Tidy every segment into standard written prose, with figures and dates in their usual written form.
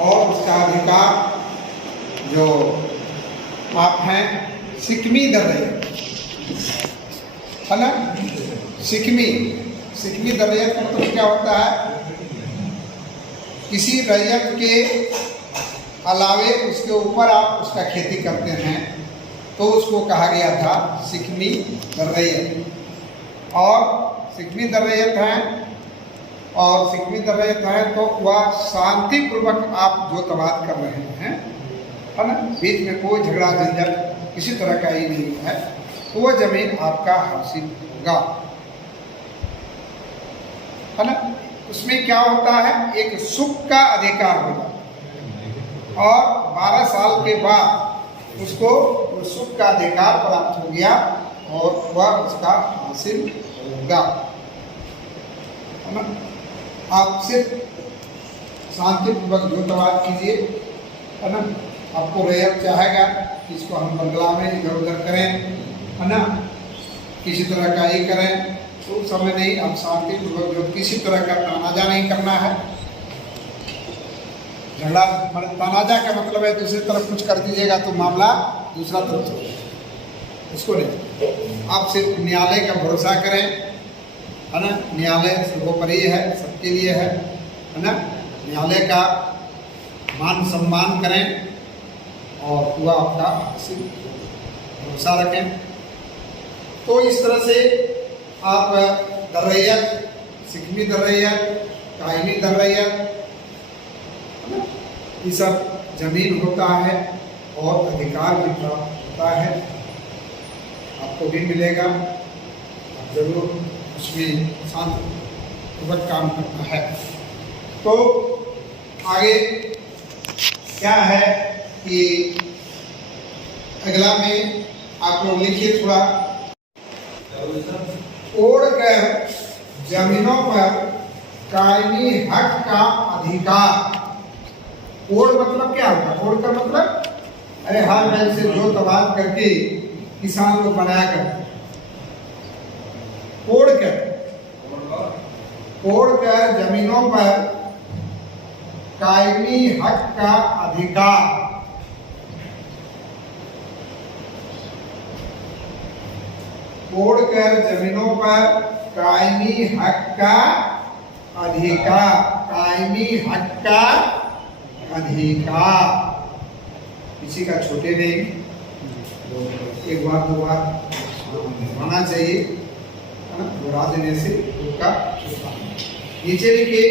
और उसका अधिकार जो आप हैं सिकमी दर रैयत, है ना। सिकमी दर रैयत का मतलब क्या होता है? किसी रैयत के अलावे उसके ऊपर आप उसका खेती करते हैं तो उसको कहा गया था सिकमी दर रैयत। और सिकमी दर रैयत है तो वह शांतिपूर्वक आप जोतवाद कर रहे हैं, है ना, बीच में कोई झगड़ा झंझट किसी तरह का ही नहीं है, तो वह जमीन आपका हासिल होगा, है ना। उसमें क्या होता है? एक सुख का अधिकार होगा और 12 साल के बाद उसको सुख का अधिकार प्राप्त हो गया और वह उसका हासिल होगा, है ना। आप सिर्फ शांतिपूर्वक जोतवाद कीजिए, है ना। आपको रैयत चाहेगा कि इसको हम बंगला में इधर उधर करें, है ना, किसी तरह का ये करें, तो उस समय नहीं। आप शांतिपूर्वक जो किसी तरह का तनाजा नहीं करना है। झगड़ा तनाजा का मतलब है दूसरी तरफ कुछ कर दीजिएगा तो मामला दूसरा तरफ चलेगा, उसको नहीं। आप सिर्फ न्यायालय का भरोसा करें, है ना। न्यायालय सर्वोपरि है, सबके लिए है ना। न्यायालय का मान सम्मान करें और वह आपका भरोसा रखें। तो इस तरह से आप दर रैयत, सिकमी दर रैयत, कायमी दर रैयत, ये सब जमीन होता है और अधिकार भी प्राप्त होता है, आपको भी मिलेगा। आप जरूर उसमें शांतिपूर्वक काम करना है। तो आगे क्या है कि अगला में आप लोग लिखिए थोड़ा। तोड़कर जमीनों पर कायमी हक का अधिकार। कोड मतलब क्या होता है? कोड का मतलब अरे हाल बैल से जो तबाद करके किसान लोग बनाया करते, तोड़कर जमीनों पर कायमी हक का अधिकार। तोड़कर जमीनों पर कायमी हक का अधिकार, कायमी हक का अधिकार। किसी का छोटे नहीं, एक बार दो बार होना चाहिए, है ना। दोहरा देने से उसका नीचे लिखिए।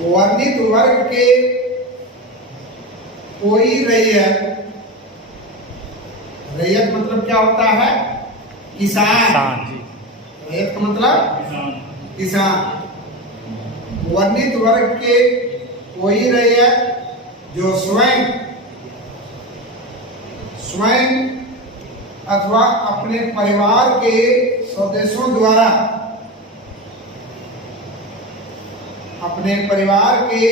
वर्णित वर्ग के कोई रैयत, रैयत मतलब क्या होता है? किसान। रैयत का मतलब किसान। वर्णित वर्ग के कोई रैयत जो स्वयं अथवा अपने परिवार के सदस्यों द्वारा, अपने परिवार के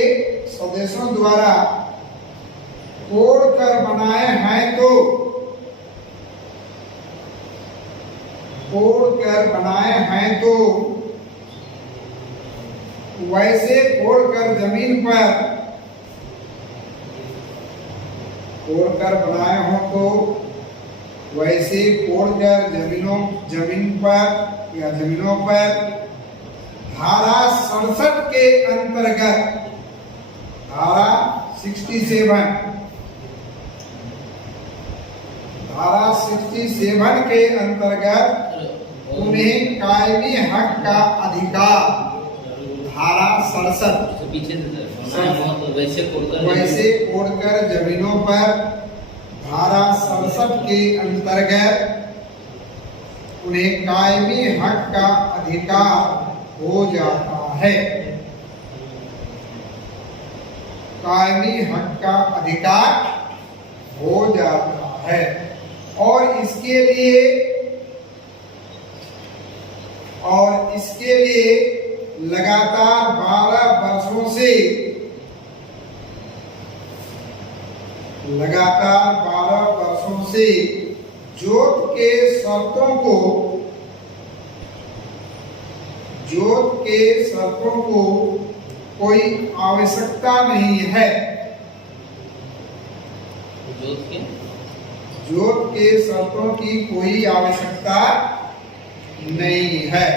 सदस्यों द्वारा तोड़कर बनाए हैं तो, तोड़कर बनाए हैं तो वैसे तोड़कर जमीन पर, तोड़कर बनाए हो तो वैसे तोड़कर जमीन पर या जमीनों पर धारा 67 के अंतर्गत, धारा 67, धारा 67 के अंतर्गत उन्हें कायमी हक का अधिकार, धारा 67 वैसे तोड़कर जमीनों पर धारा 67 के अंतर्गत उन्हें कायमी हक का अधिकार हो जाता है। कायमी हक का अधिकार हो जाता है और इसके लिए लगातार 12 वर्षों से, लगातार 12 वर्षों से जोत के शर्तों को, जोत के शर्तों को कोई आवश्यकता नहीं है। जोत के शर्तों की कोई आवश्यकता नहीं है।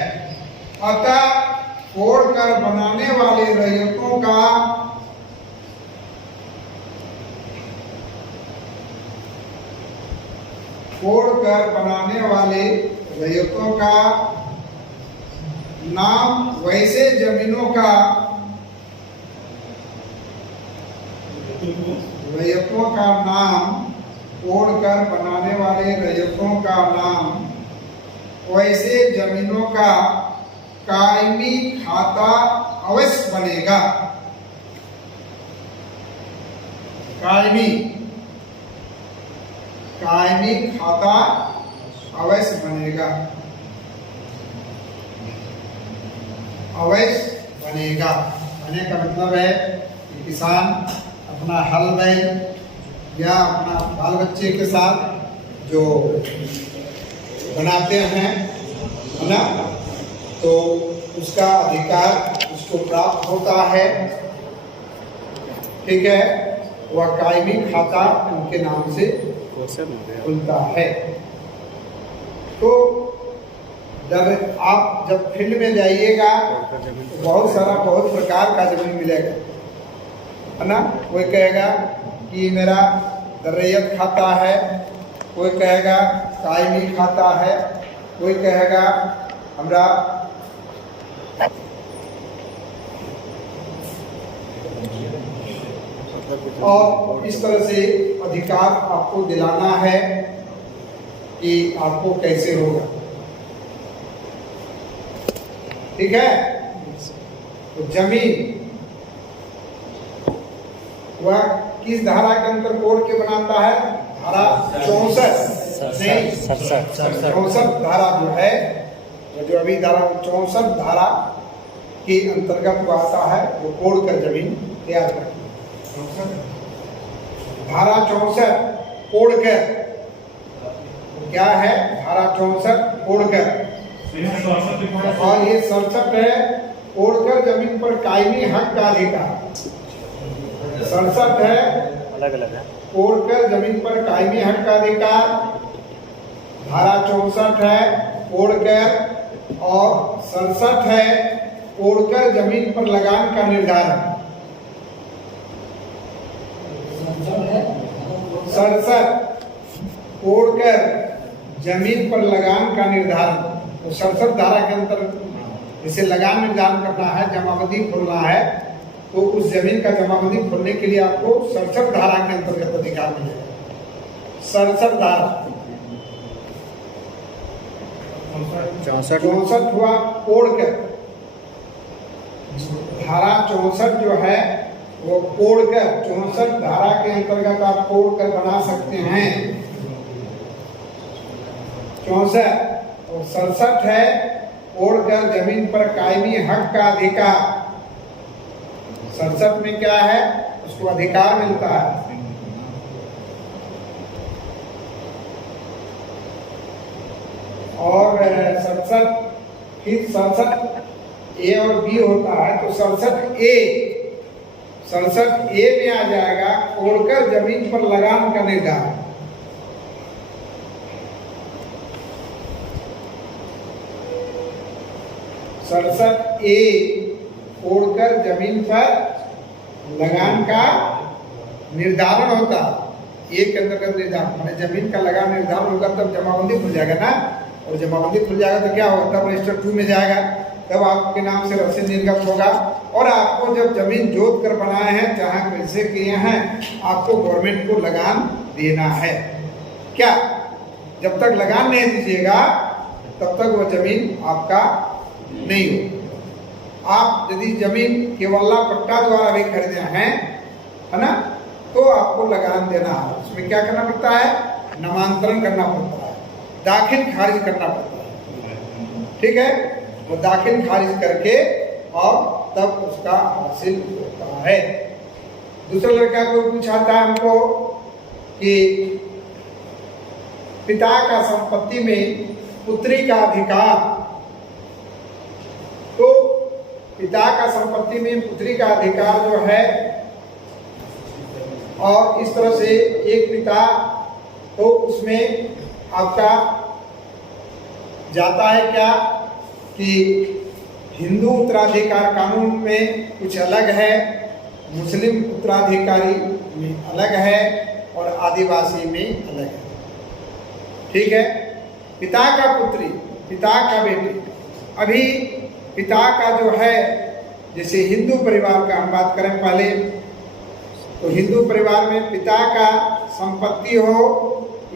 अतः फोड़कर बनाने वाले रैयतों का नाम वैसे जमीनों का नाम फोड़कर बनाने वाले रैयतों का नाम वैसे जमीनों का कायमी खाता अवश्य बनेगा। कायमी खाता अवश्य बनेगा। कहने का मतलब है कि किसान अपना हल बैल या अपना बाल बच्चे के साथ जो बनाते हैं, है ना, तो उसका अधिकार उसको प्राप्त होता है। ठीक है, वह कायमी खाता उनके नाम से खुलता है। तो जब फील्ड में जाइएगा तो बहुत प्रकार का जमीन मिलेगा, है ना। कोई कहेगा कि मेरा रैयत खाता है, कोई कहेगा कायमी खाता है, कोई कहेगा हमरा और इस तरह से अधिकार आपको दिलाना है कि आपको कैसे होगा। ठीक है, तो जमीन वह किस धारा के अंतर कोड के बनाता है? धारा 64 धारा जो है, जो अभी धारा 64 धारा के अंतर्गत वो आता है, वो कोड कर जमीन तैयार करती है। धारा 64 कोड कर क्या है? धारा 64 कोड कर, और ये 67 है कोड कर जमीन पर कायमी हक का अधिकार। 67 है अलग अलग है कोड कर जमीन पर कायमी हक का अधिकार। धारा 64 है कोड कर, और 67 है कोड कर जमीन पर लगान का निर्धारण। 67 कोड कर जमीन पर लगान का निर्धारण। तो 67 धारा के अंतर जैसे लगान निर्धारण करना है, जमाबंदी खोलना है, तो उस जमीन का जमाबंदी खोलने के लिए आपको 67 धारा के अंतर्गत अधिकार मिलेगा। 67 धारा 64 हुआ कोड कर। धारा 64 जो है वो कोड कर, 64 धारा के अंतर्गत आप कोड कर बना सकते हैं। 64 और 67 है कोड कर जमीन पर कायमी हक का अधिकार। 67 में क्या है? उसको अधिकार मिलता है। और 67 ए और बी होता है, तो 67 ए में आ जाएगा कोड कर जमीन पर लगान का निर्धारण। ए कोड कर जमीन पर लगान का निर्धारण होता है। एक के अंतर्गत निर्धारण माने जमीन का लगान निर्धारण होगा, तब जमाबंदी खुल जाएगा ना। और जमाबंदी खुल जाएगा तो क्या होगा? तब रजिस्टर 2 में जाएगा, तब आपके नाम से रसीद निर्गत होगा। और आपको जब जमीन जोत कर बनाए हैं, जहाँ पैसे किए हैं, आपको गवर्नमेंट को लगान देना है। क्या? जब तक लगान नहीं दीजिएगा तब तक वो जमीन आपका नहीं हो। आप यदि जमीन केवल्ला पट्टा द्वारा भी खरीदे हैं, है ना, तो आपको लगान देना है। उसमें क्या करना पड़ता है? नामांतरण करना पड़ता है, दाखिल खारिज करना पड़ता है। ठीक है, वो दाखिल खारिज करके और तब उसका हासिल होता है। दूसरा लड़का को पूछा था हमको कि पिता का संपत्ति में पुत्री का अधिकार, तो पिता का संपत्ति में पुत्री का अधिकार जो है, और इस तरह से एक पिता तो उसमें आपका जाता है क्या कि हिंदू उत्तराधिकार कानून में कुछ अलग है, मुस्लिम उत्तराधिकारी में अलग है और आदिवासी में अलग है। ठीक है, पिता का पुत्री, पिता का बेटी। अभी पिता का जो है, जैसे हिंदू परिवार का हम बात करें पहले, तो हिंदू परिवार में पिता का संपत्ति हो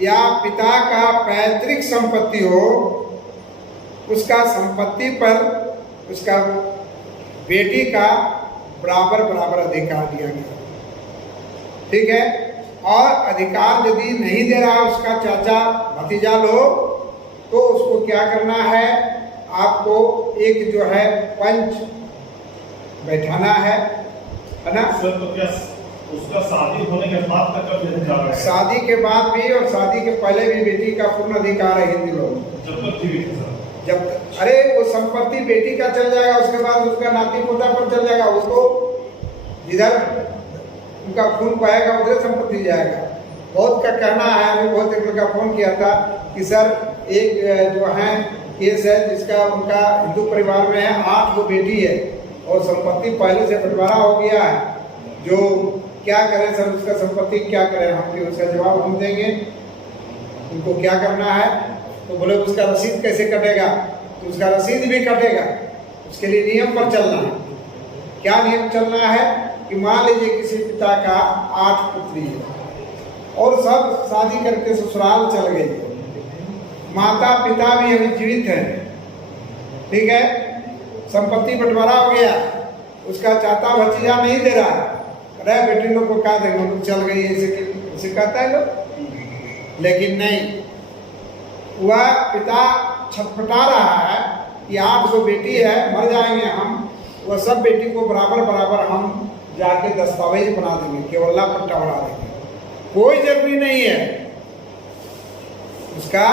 या पिता का पैतृक संपत्ति हो, उसका संपत्ति पर उसका बेटी का बराबर बराबर अधिकार दिया गया। ठीक है, और अधिकार यदि नहीं दे रहा उसका चाचा भतीजा लोग, तो उसको क्या करना है, आपको एक जो है पंच बैठाना है ना। सर तो क्या उसका शादी होने के बाद तक का भी अधिकार है? शादी के बाद भी और शादी के पहले भी बेटी का पूर्ण अधिकार है हिंदू लोग, जब तक जीवित है। जब अरे वो संपत्ति बेटी का चल जाएगा, उसके बाद उसका नाती पोता पर चल जाएगा, उसको जिधर उनका खून पाएगा उधर संपत्ति जाएगा। बहुत का कहना है, हमें बहुत एक लड़का फोन किया था कि सर एक जो है केस है जिसका उनका हिंदू परिवार में है, 8 बेटी है और संपत्ति पहले से बंटवारा हो गया है, जो क्या करें सर, उसका संपत्ति क्या करें हम, भी उसका जवाब हम देंगे, उनको क्या करना है। तो बोले उसका रसीद कैसे कटेगा, तो उसका रसीद भी कटेगा, उसके लिए नियम पर चलना है। क्या नियम चलना है कि मान लीजिए किसी पिता का 8 पुत्री है और सब शादी करके ससुराल चल गए, माता पिता भी अभी जीवित है, ठीक है, संपत्ति बंटवारा हो गया, उसका चाचा भतीजा नहीं दे रहा, अरे बेटी लोग को क्या देंगे, लोग चल गई ऐसे कहता है लोग। लेकिन नहीं, वह पिता छटपटा रहा है कि 8 बेटी है, मर जाएंगे हम, वह सब बेटी को बराबर बराबर हम जाके दस्तावेज बना देंगे, केवल्ला पट्टा बना देंगे, कोई जरूरी नहीं है उसका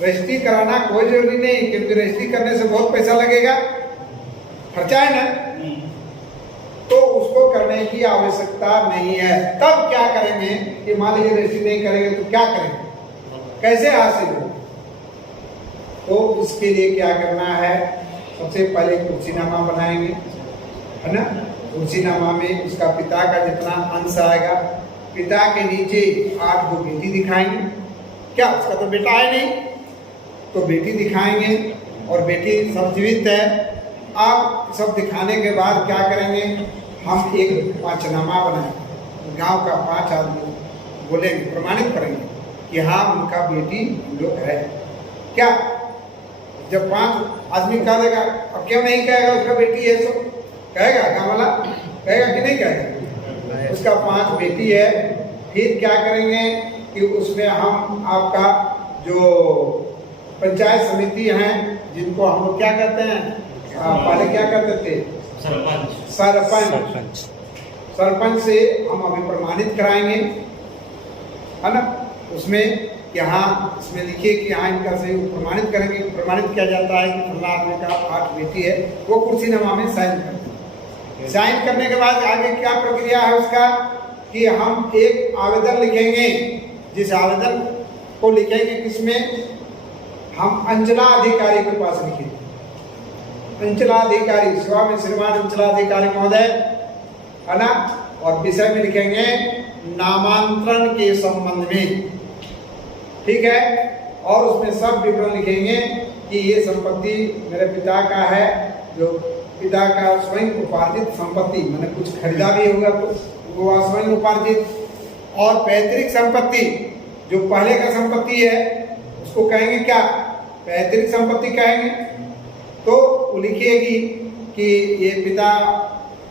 रजिस्ट्री कराना, कोई जरूरी नहीं, क्योंकि रजिस्ट्री करने से बहुत पैसा लगेगा, खर्चा है ना, तो उसको करने की आवश्यकता नहीं है। तब क्या करेंगे कि मान लीजिए रजिस्ट्री नहीं करेंगे तो क्या करेंगे, कैसे हासिल हो, तो इसके लिए क्या करना है, सबसे पहले कुर्सीनामा बनाएंगे, है ना। कुर्सीनामा में उसका पिता का जितना अंश आएगा, पिता के नीचे 8 बेटी दिखाएंगे, क्या उसका तो बेटा है नहीं, तो बेटी दिखाएंगे और बेटी सब जीवित है। अब सब दिखाने के बाद क्या करेंगे, हम एक पांचनामा बनाएंगे, गांव का 5 आदमी बोलेंगे, प्रमाणित करेंगे कि हाँ उनका बेटी लोग है। क्या जब 5 आदमी कह देगा, अब क्यों नहीं कहेगा उसका बेटी है, तो कहेगा, गाँव वाला कहेगा कि नहीं कहेगा, उसका 5 बेटी है। फिर क्या करेंगे कि उसमें हम आपका जो पंचायत समिति हैं, जिनको हम लोग क्या कहते हैं, पहले क्या कहते थे, सरपंच से हम अभी प्रमाणित कराएंगे, है ना। उसमें यहाँ इसमें लिखिए कि यहाँ इनका सही प्रमाणित करेंगे। प्रमाणित किया जाता है कि फला आदमी का 8 बेटी है, वो कुर्सीनामा में साइन करते हैं। साइन करने के बाद आगे क्या प्रक्रिया है उसका, कि हम एक आवेदन लिखेंगे, जिस आवेदन को लिखेंगे किसमें, हम अंचलाधिकारी के पास लिखेंगे, अंचलाधिकारी स्वामी श्रीमान अंचलाधिकारी महोदय, है ना, और विषय में लिखेंगे नामांतरण के संबंध में, ठीक है, और उसमें सब विवरण लिखेंगे कि ये संपत्ति मेरे पिता का है, जो पिता का स्वयं उपार्जित संपत्ति, मैंने कुछ खरीदा भी होगा तो वो स्वयं उपार्जित, और पैतृक संपत्ति जो पहले का संपत्ति है उसको कहेंगे क्या, पैतृक संपत्ति कहेंगे। तो वो लिखिएगी कि ये पिता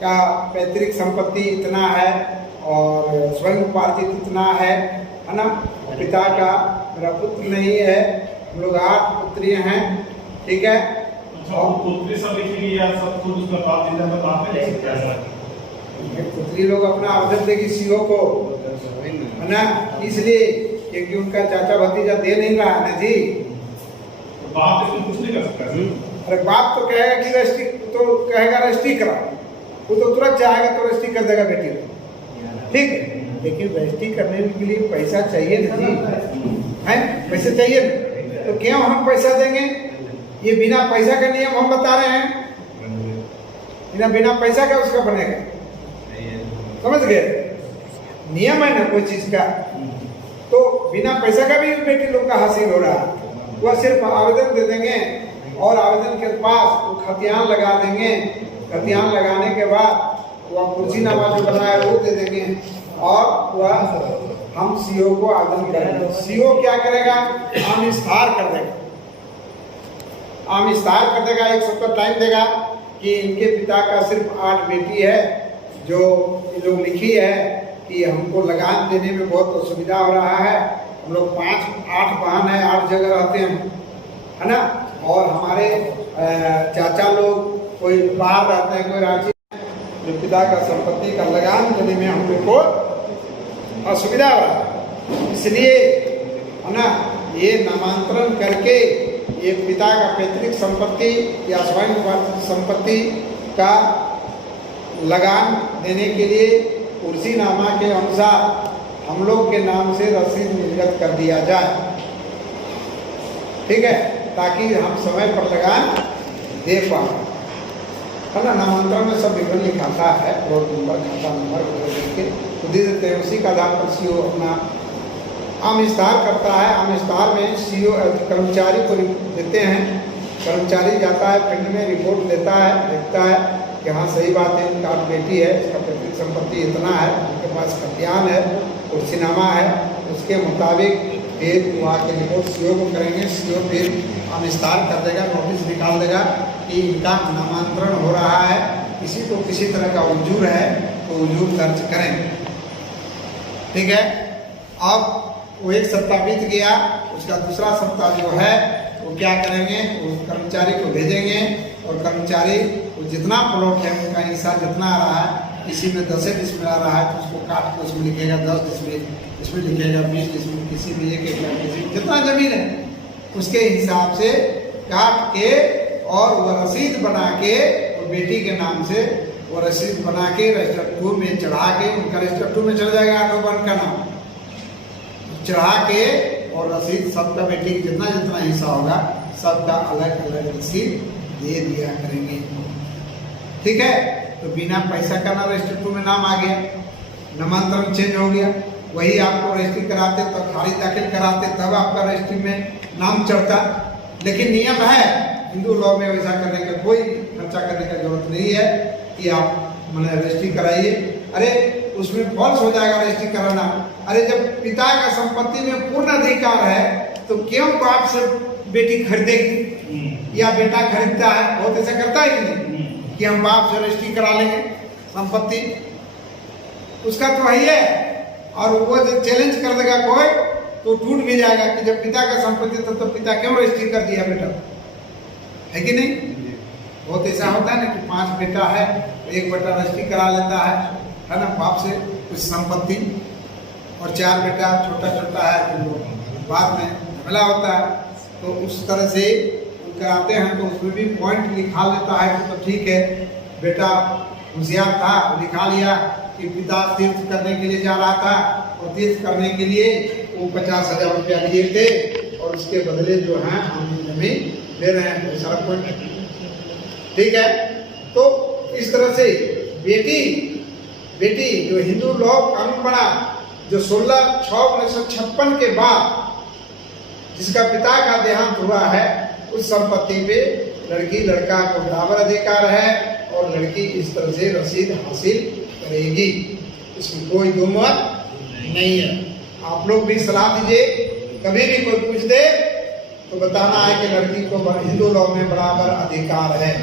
का पैतृक संपत्ति इतना है और स्वयं उपार्जित इतना है ना। पिता का मेरा पुत्र नहीं है, हम लोग 8 पुत्रियां हैं, ठीक है। और पुत्री सब लिखेगी या सब खुद उसका बाप देता है, बाप में लिख सकता है, पुत्री लोग अपना आवेदन देगी सीओ को, है ना, इसलिए क्योंकि उनका चाचा भतीजा दे नहीं रहा है ना जी, बाप इसमें कुछ नहीं कर सकता। अरे बाप तो कहेगा कि रजिस्ट्री तो कहेगा रजिस्ट्री करा, वो तो तुरंत चाहेगा तो रजिस्ट्री कर देगा बेटी को, ठीक है। लेकिन रजिस्ट्री करने के लिए पैसा चाहिए ना जी, है पैसे चाहिए ना, तो क्यों हम पैसा देंगे? ये बिना पैसा का नियम हम बता रहे हैं, बिना पैसा का उसका बनेगा, समझ गए? नियम है ना कोई चीज का, तो बिना पैसा का भी बेटी लोग का हासिल हो रहा है। वह सिर्फ आवेदन दे देंगे और आवेदन के पास वो खतियान लगा देंगे, खतियान लगाने के बाद वह कुर्सीनामा जो बना है वो दे देंगे और वह हम सीओ को आवेदन करेंगे। सीओ क्या करेगा? आमिस्तार कर देगा, आमिस्तार कर देगा, 1 सप्ताह टाइम देगा कि इनके पिता का सिर्फ 8 बेटी है, जो ये लोग लिखी है कि हमको लगान देने में बहुत असुविधा हो रहा है, हम लोग 5-8 बहन है, 8 जगह रहते हैं, है ना, और हमारे चाचा लोग कोई बाहर रहते हैं, कोई रांची, जो पिता का संपत्ति का लगान देने में हम लोग को असुविधा हो रहा है, इसलिए है ना ये नामांतरण करके ये पिता का पैतृक संपत्ति या स्वयं संपत्ति का लगान देने के लिए कुर्सीनामा के अनुसार हम लोग के नाम से रसीद निर्गत कर दिया जाए, ठीक है, ताकि हम समय पर लगान दे पाए, है ना। नामांतरण में सब विवरण लिखाता है, प्लॉट नंबर, खाता नंबर के तो दे देते हैं, उसी के आधार पर सीओ अपना आमिस्तार करता है। आमिस्तार में सीओ कर्मचारी को देते हैं, कर्मचारी जाता है फील्ड में, रिपोर्ट देता है, देखता है कि हाँ सही बात है, इनका बेटी है, इसका पैतृक संपत्ति इतना है, उनके पास खतियान है, कुर्सीनामा है, उसके मुताबिक फिर वहाँ के रिपोर्ट सीओ को करेंगे, सीओ फिर आमिस्तार कर देगा, नोटिस निकाल देगा कि इनका नामांतरण हो रहा है, किसी को किसी तरह का उजूर है तो उजूर दर्ज करें, ठीक है। अब वो 1 सप्ताह बीत गया, उसका दूसरा सप्ताह जो है वो क्या करेंगे, उस कर्मचारी को भेजेंगे और कर्मचारी को जितना प्लॉट है उनका हिस्सा जितना आ रहा है, किसी में 10 डिसमिल आ रहा है तो उसको काट के उसमें लिखेगा 10 डिसमिल, इसमें लिखेगा 20 डिसमिल, किसी में 1 एकड़, किसी जितना जमीन है उसके हिसाब से काट के और वह रसीद बना के और बेटी के नाम से वो रसीद बना के रजिस्टर 2 में चढ़ा के, उनका रजिस्टर 2 में चढ़ जाएगा ऑटोबन का नाम चढ़ा के, और रसीद सबका बेटी जितना जितना हिस्सा होगा सबका अलग अलग रसीद दे दिया करेंगे, ठीक है। तो बिना पैसा का ना रजिस्टर 2 में नाम आ गया, नामांतरण चेंज हो गया, वही आपको रजिस्ट्री कराते तब खारिज दाखिल कराते तब आपका रजिस्ट्री में नाम चढ़ता। लेकिन नियम है हिंदू लॉ में, वैसा करने का कोई खर्चा करने का जरूरत नहीं है कि आप मैंने रजिस्ट्री कराइए, अरे उसमें फॉल्स हो जाएगा रजिस्ट्री कराना। अरे जब पिता का संपत्ति में पूर्ण अधिकार है तो क्यों बाप से बेटी खरीदेगी या बेटा खरीदता है, बहुत ऐसा करता है कि नहीं कि हम बाप से रजिस्ट्री करा लेंगे संपत्ति, उसका तो वही है, और वो जब चैलेंज कर देगा कोई तो टूट भी जाएगा कि जब पिता का संपत्ति था तो पिता क्यों रजिस्ट्री कर दिया बेटा, है कि नहीं। बहुत ऐसा होता है ना कि 5 बेटा है, एक बेटा रजिस्ट्री करा लेता है ना बाप से कुछ संपत्ति, और 4 बेटा छोटा छोटा है तो बाद में झगड़ा होता है, तो उस तरह से कराते हैं तो उसमें भी पॉइंट लिखा लेता है कि तो ठीक है बेटा होशियार था, लिखा लिया कि पिता तीर्थ करने के लिए जा रहा था और तीर्थ करने के लिए वो 50,000 रुपया लिए थे और उसके बदले जो है हम जमीन ले रहे हैं, सारा पॉइंट ठीक है। तो इस तरह से बेटी जो हिंदू लॉ कानून बना जो 16/6/1956 के बाद जिसका पिता का देहांत हुआ है, उस संपत्ति पे लड़की लड़का को बराबर अधिकार है और लड़की इस तरह से रसीद हासिल करेगी, इसमें कोई दो मत नहीं है। आप लोग भी सलाह दीजिए, कभी भी कोई पूछ दे तो बताना है कि लड़की को हिंदू लॉ में बराबर अधिकार है।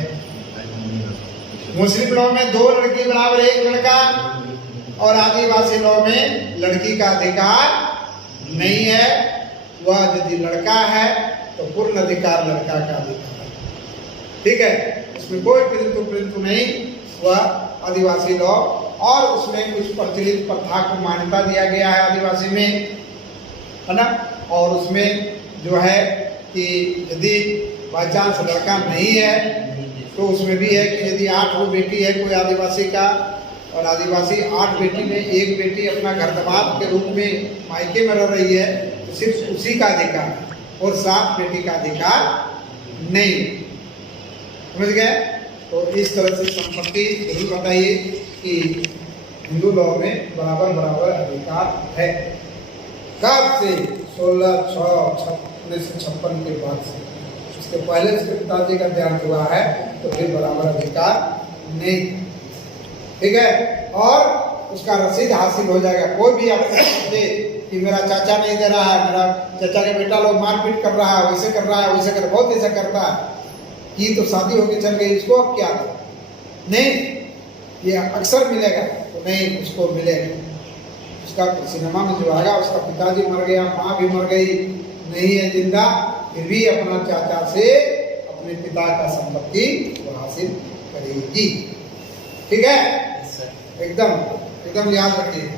मुस्लिम लॉ में 2 लड़की बराबर 1 लड़का, और आदिवासी लॉ में लड़की का अधिकार नहीं है। वह यदि लड़का है तो पूर्ण अधिकार लड़का का अधिकार है, ठीक है, इसमें कोई किंतु नहीं। वह आदिवासी लॉ और उसमें कुछ प्रचलित प्रथा को मान्यता दिया गया है आदिवासी में, है ना, और उसमें जो है कि यदि बाई चांस लड़का नहीं है तो उसमें भी है कि यदि 8 वो बेटी है कोई आदिवासी का, और आदिवासी 8 बेटी में एक बेटी अपना घर दमाद के रूप में मायके में रह रही है, तो सिर्फ उसी का अधिकार है और 7 बेटी का अधिकार नहीं। समझ गए? तो इस तरह से संपत्ति जरूर बताइए कि हिंदू लॉ में बराबर बराबर अधिकार है। कब से? 16/6/1956 के बाद से। उसके पहले उसके पिताजी का देहांत हुआ है तो फिर बराबर अधिकार नहीं। ठीक है? और उसका रसीद हासिल हो जाएगा। कोई भी आपको दे कि मेरा चाचा नहीं दे रहा है, मेरा चाचा का बेटा लोग मारपीट कर रहा है, वैसे कर रहा है, वैसे कर, बहुत ऐसा करता है कि तो शादी होके चल गई, इसको अब क्या दे? नहीं, ये अक्सर मिलेगा तो नहीं, उसको मिलेगा। उसका सिनेमा में जो आएगा उसका पिताजी मर गया, माँ भी मर गई, नहीं है जिंदा, फिर भी अपना चाचा से अपने पिता का संपत्ति वो हासिल करेगी। ठीक है? एकदम एकदम याद रखिए।